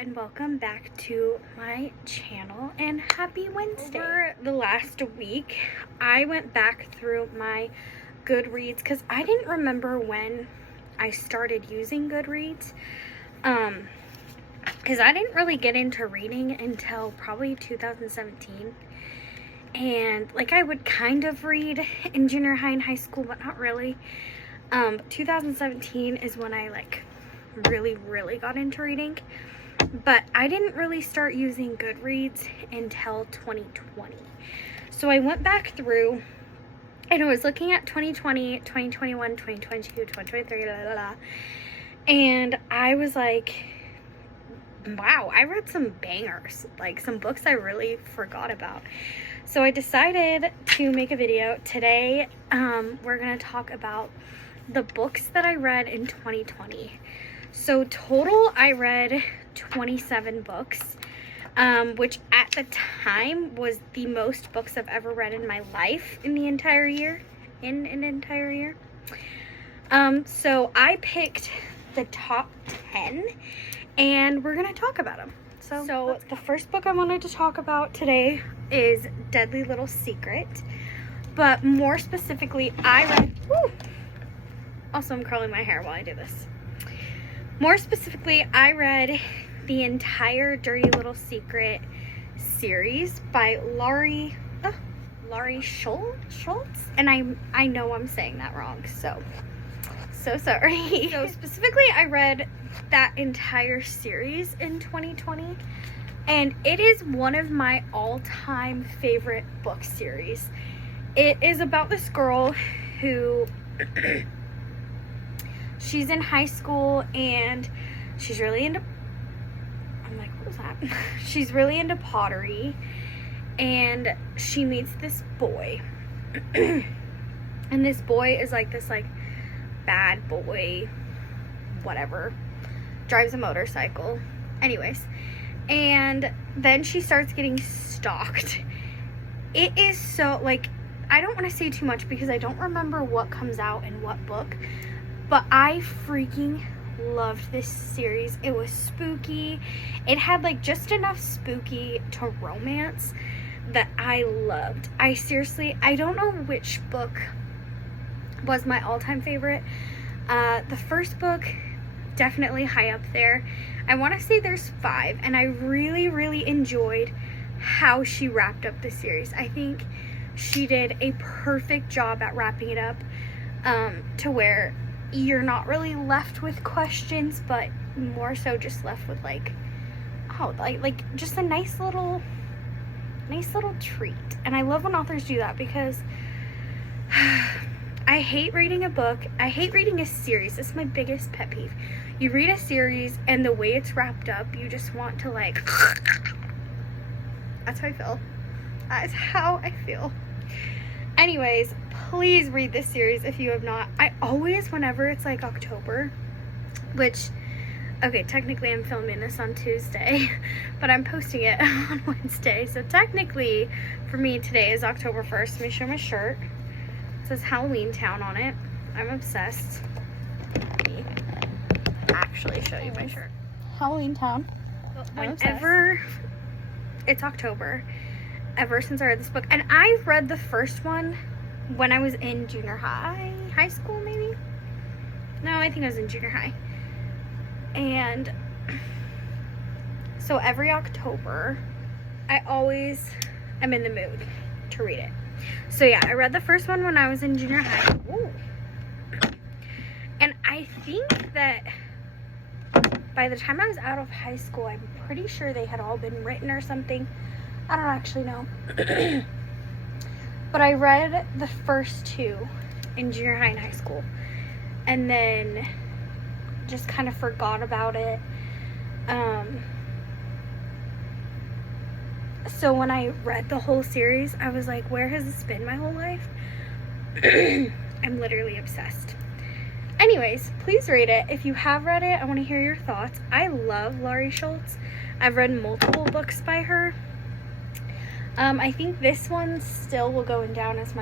and welcome back to my channel and happy Wednesday. Over the last week I went back through my Goodreads because I didn't remember when I started using Goodreads because I didn't really get into reading until probably 2017, and like I would kind of read in junior high and high school but not really. 2017 is when I really got into reading, but I didn't really start using Goodreads until 2020. So I went back through and I was looking at 2020, 2021, 2022, 2023, and I was like, wow, I read some bangers, like some books I really forgot about. So I decided to make a video today. We're gonna talk about the books that I read in 2020. So total I read 27 books, which at the time was the most books I've ever read in my life in the entire year, in an entire year. So I picked the top 10 and we're gonna talk about them. So the first book I wanted to talk about today is Deadly Little Secret, but more specifically I read, also I'm curling my hair while I do this. More specifically, I read the entire Dirty Little Secret series by Laurie Schultz, and I know I'm saying that wrong, so sorry. So specifically, I read that entire series in 2020, and it is one of my all-time favorite book series. It is about this girl who she's in high school and she's really into, what was that? She's really into pottery, and she meets this boy. And this boy is this bad boy, whatever, drives a motorcycle. Anyways, and then she starts getting stalked. It is so, I don't want to say too much because I don't remember what comes out in what book, but I freaking loved this series. It was spooky. It had just enough spooky to romance that I loved. I don't know which book was my all-time favorite. The first book, definitely high up there. I want to say there's 5, and I really enjoyed how she wrapped up the series. I think she did a perfect job at wrapping it up, to where you're not really left with questions, but more so just left with just a nice little treat. And I love when authors do that because I hate reading a book. I hate reading a series. This is my biggest pet peeve. You read a series and the way it's wrapped up, you just want to that's how I feel. That is how I feel. Anyways, please read this series if you have not. I always, whenever it's October, which, okay, technically I'm filming this on Tuesday, but I'm posting it on Wednesday. So technically, for me, today is October 1st. Let me show my shirt. It says Halloween Town on it. I'm obsessed. Let me actually show you my shirt. Halloween Town. Whenever it's October, ever since I read this book, and I've read the first one when I was in junior high school maybe. No, I think I was in junior high. And so every October I always am in the mood to read it. So yeah, I read the first one when I was in junior high. Ooh. And I think that by the time I was out of high school, I'm pretty sure they had all been written or something. I don't actually know. But I read the first 2 in junior high and high school, and then just kind of forgot about it. So when I read the whole series, I was like, where has this been my whole life? I'm literally obsessed. Anyways, please read it. If you have read it, I want to hear your thoughts. I love Laurie Schultz. I've read multiple books by her. I think this one still will go down as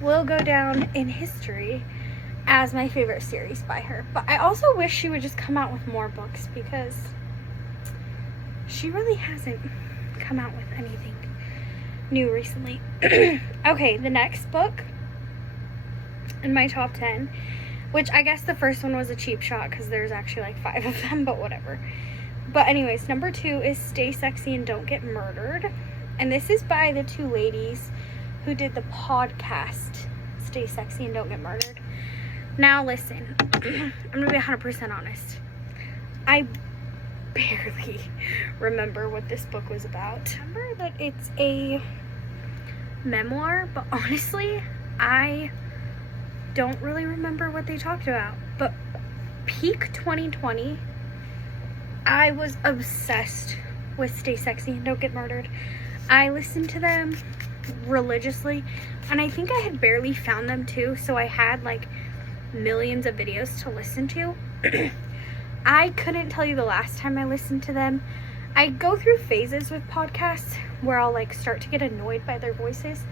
will go down in history as my favorite series by her. But I also wish she would just come out with more books, because she really hasn't come out with anything new recently. Okay, the next book in my top 10, which I guess the first one was a cheap shot because there's actually like 5 of them, but whatever. But anyways, number 2 is Stay Sexy and Don't Get Murdered. And this is by the 2 ladies who did the podcast Stay Sexy and Don't Get Murdered. Now listen, I'm gonna be 100% honest. I barely remember what this book was about. I remember that it's a memoir, but honestly, I don't really remember what they talked about. But peak 2020, I was obsessed with Stay Sexy and Don't Get Murdered. I listened to them religiously, and I think I had barely found them too, so I had like millions of videos to listen to. I couldn't tell you the last time I listened to them. I go through phases with podcasts where I'll like start to get annoyed by their voices.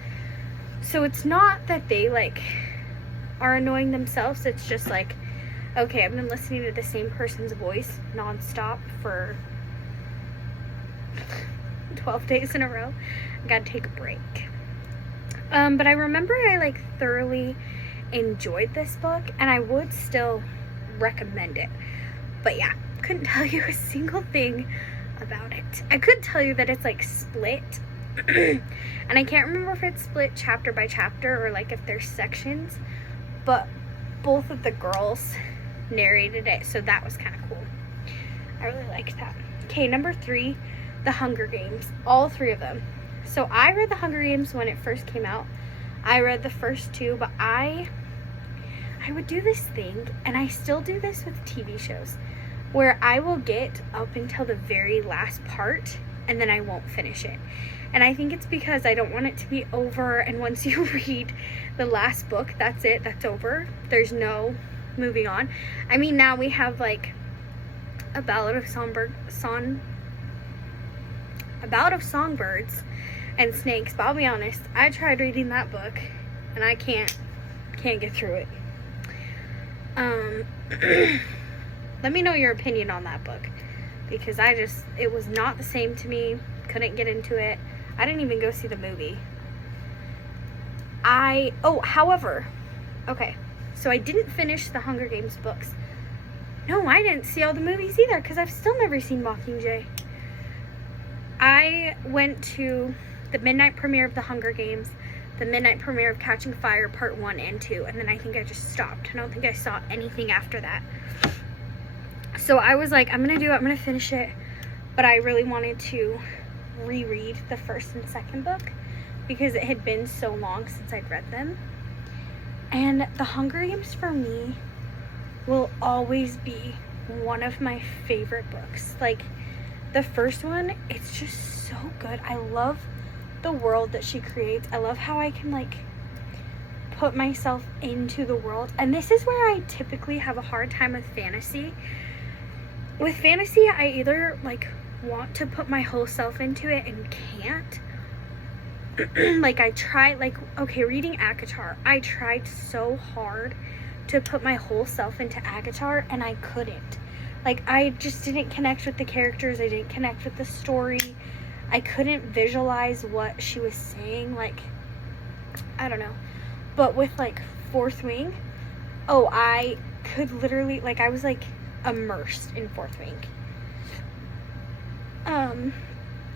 So it's not that they like are annoying themselves, it's just like, okay, I've been listening to the same person's voice nonstop for 12 days in a row. I gotta take a break. But I remember I like thoroughly enjoyed this book, and I would still recommend it. But yeah, couldn't tell you a single thing about it. I could tell you that it's like split and I can't remember if it's split chapter by chapter or like if there's sections, but both of the girls narrated it, so that was kind of cool. I really liked that. Okay, number 3, The Hunger Games. All 3 of them. So I read The Hunger Games when it first came out. I read the first 2, but I would do this thing, and I still do this with TV shows, where I will get up until the very last part and then I won't finish it. And I think it's because I don't want it to be over, and once you read the last book, that's it, that's over. There's no moving on. I mean, now we have like A Ballad of Songbirds and Snakes, but I'll be honest, I tried reading that book and I can't get through it. Let me know your opinion on that book, because it was not the same to me. Couldn't get into it. I didn't even go see the movie. However, okay, so I didn't finish the Hunger Games books. No, I didn't see all the movies either, because I've still never seen Mockingjay. I went to the midnight premiere of the Hunger Games, the midnight premiere of Catching Fire Part 1 and 2, and then I think I just stopped. I don't think I saw anything after that. So I was like, I'm gonna finish it, but I really wanted to reread the first and second book because it had been so long since I'd read them. And The Hunger Games for me will always be one of my favorite books. Like, the first one, it's just so good. I love the world that she creates. I love how I can like put myself into the world. And this is where I typically have a hard time with fantasy. With fantasy, I either like want to put my whole self into it and can't. Like I tried, like, okay, reading ACOTAR, I tried so hard to put my whole self into ACOTAR and I couldn't. Like, I just didn't connect with the characters. I didn't connect with the story. I couldn't visualize what she was saying. Like, I don't know. But with like Fourth Wing, oh, I could literally, like, I was like immersed in Fourth Wing.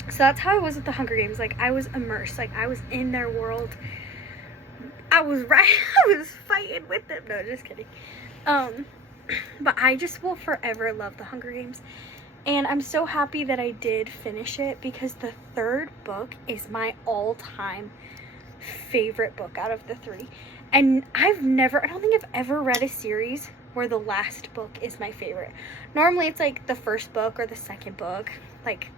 So that's how I was with the Hunger Games. Like, I was immersed. Like, I was in their world. I was fighting with them. No, just kidding. But I just will forever love the Hunger Games. And I'm so happy that I did finish it, because the third book is my all-time favorite book out of the 3. And I don't think I've ever read a series where the last book is my favorite. Normally it's like the first book or the second book. Like,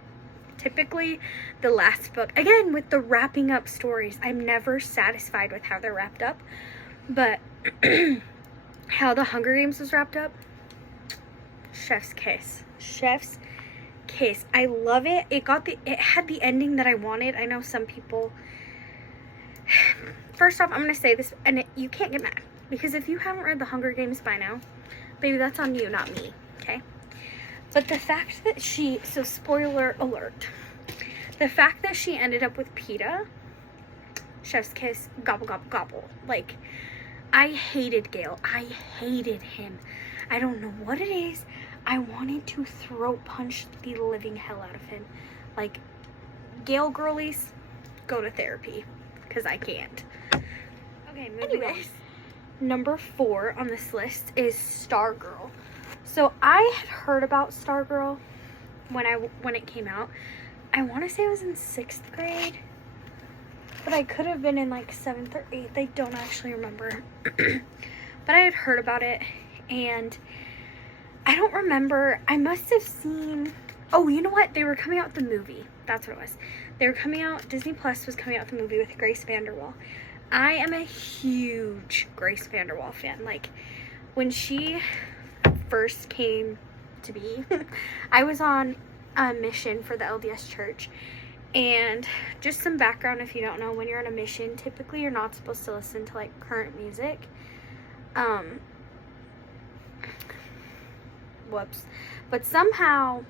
typically the last book. Again, with the wrapping up stories, I'm never satisfied with how they're wrapped up. But how the Hunger Games was wrapped up, chef's kiss. Chef's kiss. I love it. It had the ending that I wanted. I know some people, first off, I'm gonna say this, and you can't get mad, because if you haven't read The Hunger Games by now, baby, that's on you, not me, okay? But the fact that so spoiler alert, the fact that she ended up with Peeta, chef's kiss, gobble, gobble, gobble. Like, I hated Gale. I hated him. I don't know what it is. I wanted to throat punch the living hell out of him. Like, Gale girlies, go to therapy, because I can't. Okay, moving on. Number 4 on this list is Stargirl. So I had heard about Stargirl when it came out. I want to say I was in 6th grade, but I could have been in like 7th or 8th. I don't actually remember. But I had heard about it, and I don't remember. I must have seen, oh, you know what? They were coming out with the movie. That's what it was. They were coming out, Disney Plus was coming out with the movie with Grace VanderWaal. I am a huge Grace VanderWaal fan. Like, when she first came to be, I was on a mission for the LDS church. And just some background, if you don't know, when you're on a mission, typically you're not supposed to listen to like current music. Whoops. But somehow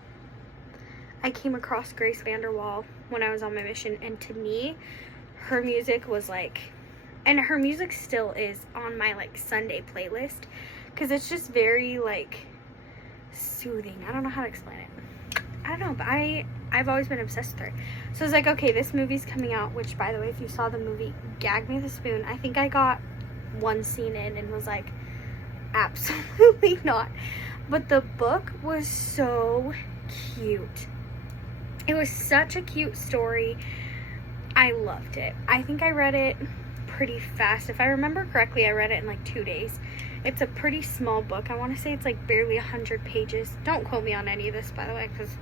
I came across Grace VanderWaal when I was on my mission, and to me, her music was like, and her music still is on my like Sunday playlist, because it's just very like soothing. I don't know how to explain it. I don't know, but I've always been obsessed with her. So I was like, okay, this movie's coming out, which, by the way, if you saw the movie, Gag Me the Spoon, I think I got one scene in and was like, absolutely not. But the book was so cute. It was such a cute story. I loved it. I think I read it pretty fast. If I remember correctly, I read it in like 2 days. It's a pretty small book. I want to say it's like barely 100 pages. Don't quote me on any of this, by the way, because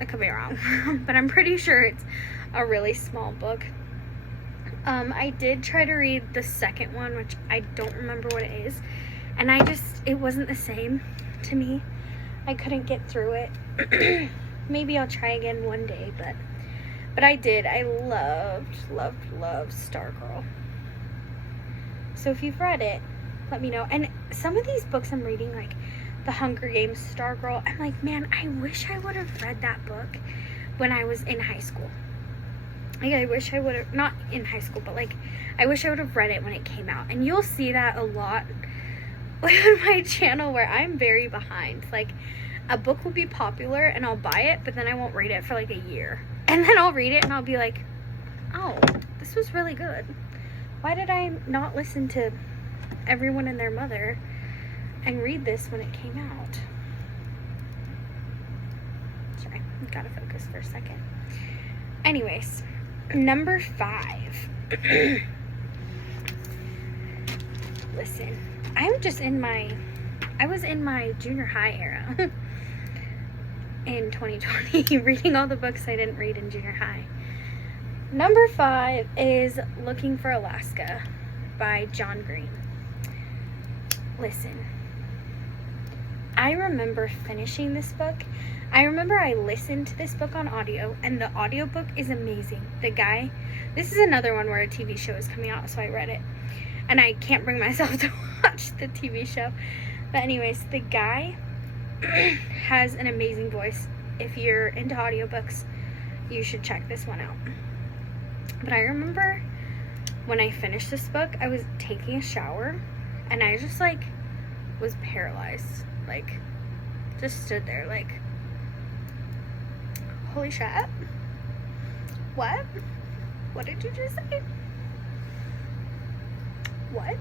I could be wrong. But I'm pretty sure it's a really small book. I did try to read the second one, which I don't remember what it is. And it wasn't the same to me. I couldn't get through it. Maybe I'll try again one day, but I did. I loved Stargirl. So if you've read it, let me know. And some of these books I'm reading, like The Hunger Games, Stargirl, I'm like, man, I wish I would have read that book when I was in high school. Like, I wish I would have, not in high school, but like, I wish I would have read it when it came out. And you'll see that a lot on my channel, where I'm very behind. Like, a book will be popular and I'll buy it, but then I won't read it for like a year. And then I'll read it and I'll be like, oh, this was really good. Why did I not listen to everyone and their mother and read this when it came out? Sorry, gotta focus for a second. Anyways, number 5. Listen, I was in my junior high era in 2020, reading all the books I didn't read in junior high. Number 5 is Looking for Alaska by John Green. Listen, I remember finishing this book. I remember I listened to this book on audio, and the audiobook is amazing. This is another one where a TV show is coming out, so I read it. And I can't bring myself to watch the TV show. But anyways, the guy has an amazing voice. If you're into audiobooks, you should check this one out. But I remember when I finished this book, I was taking a shower, and I just like was paralyzed. Like, just stood there like, holy shit. What? What did you just say? What?